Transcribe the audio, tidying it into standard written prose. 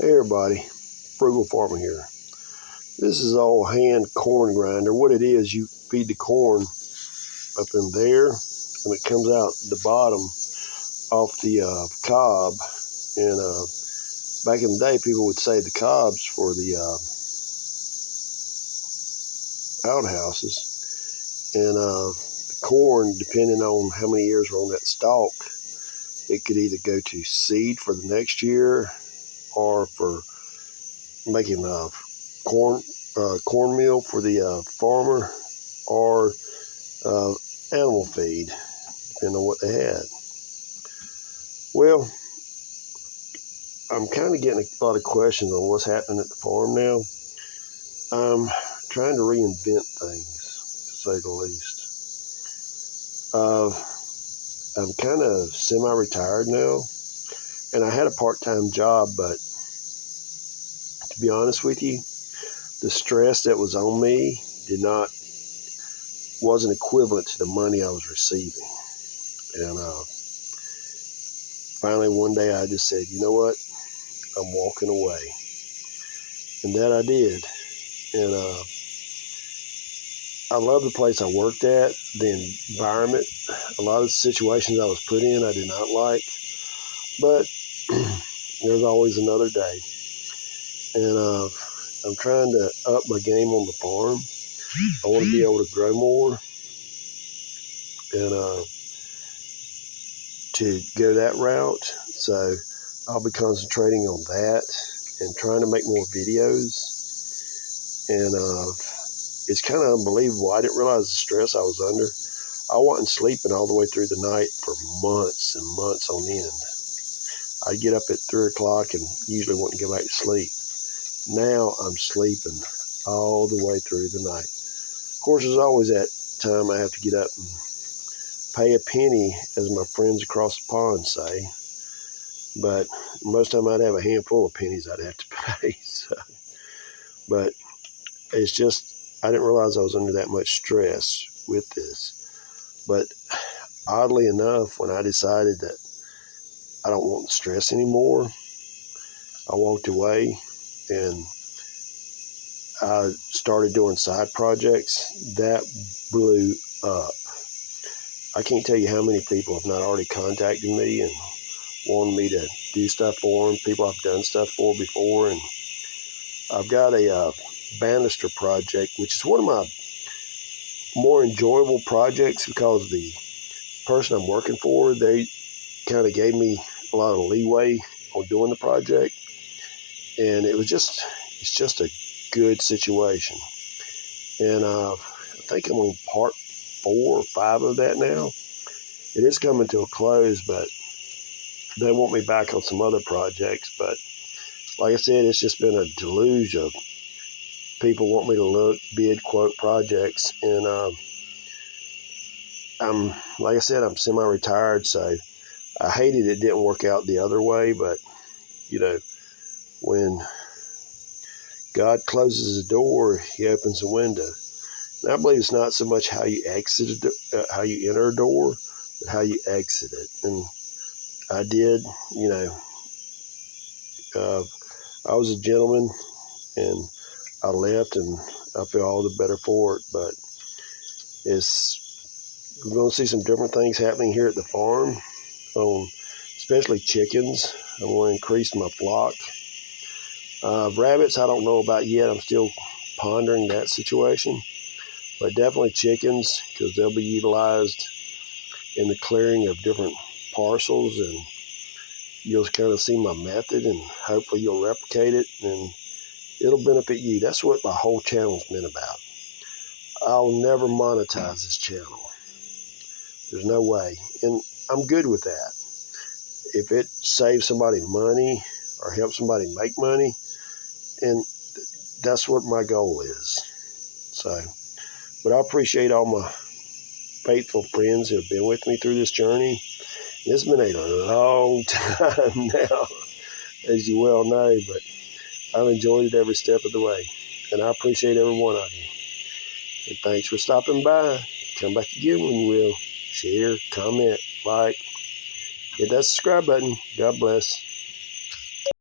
Hey everybody, Frugal Farmer here. This is all hand corn grinder. What it is, you feed the corn up in there and it comes out the bottom off the cob. And back in the day, people would save the cobs for the outhouses. And the corn, depending on how many years are on that stalk, it could either go to seed for the next year or for making cornmeal for the farmer, or animal feed, depending on what they had. Well, I'm kind of getting a lot of questions on what's happening at the farm now. I'm trying to reinvent things, to say the least. I'm kind of semi-retired now, and I had a part-time job, but to be honest with you, the stress that was on me wasn't equivalent to the money I was receiving. And finally one day I just said, you know what, I'm walking away. And that I did. And I love the place I worked at, the environment. A lot of the situations I was put in I did not like, but there's always another day. And I'm trying to up my game on the farm. I want to be able to grow more and to go that route. So I'll be concentrating on that and trying to make more videos. And it's kind of unbelievable. I didn't realize the stress I was under. I wasn't sleeping all the way through the night for months and months on end. I'd get up at 3 o'clock and usually wouldn't go back to sleep. Now I'm sleeping all the way through the night. Of course, there's always that time I have to get up and pay a penny, as my friends across the pond say. But most of the time I'd have a handful of pennies I'd have to pay. So, but it's just, I didn't realize I was under that much stress with this. But oddly enough, when I decided that I don't want the stress anymore, I walked away and I started doing side projects. That blew up. I can't tell you how many people have not already contacted me and wanted me to do stuff for them, people I've done stuff for before. And I've got a banister project, which is one of my more enjoyable projects because the person I'm working for, they kind of gave me a lot of leeway on doing the project. And it's just a good situation. And I think I'm on part 4 or 5 of that now. It is coming to a close, but they want me back on some other projects. But like I said, it's just been a deluge of people want me to look, bid, quote projects. And like I said, I'm semi-retired, so I hated it didn't work out the other way. But, you know, when God closes a door, he opens a window. And I believe it's not so much how you how you enter a door, but how you exit it. And I did, you know, I was a gentleman and I left, and I feel all the better for it. But we're going to see some different things happening here at the farm, especially chickens. I want to increase my flock. Rabbits, I don't know about yet. I'm still pondering that situation. But definitely chickens, because they'll be utilized in the clearing of different parcels, and you'll kind of see my method, and hopefully you'll replicate it, and it'll benefit you. That's what my whole channel's been about. I'll never monetize this channel. There's no way. And I'm good with that. If it saves somebody money or helps somebody make money, and that's what my goal is. So, but I appreciate all my faithful friends who have been with me through this journey. It's been a long time now, as you well know, but I've enjoyed it every step of the way. And I appreciate every one of you. And thanks for stopping by. Come back again when you will. Share, comment, like, hit that subscribe button. God bless.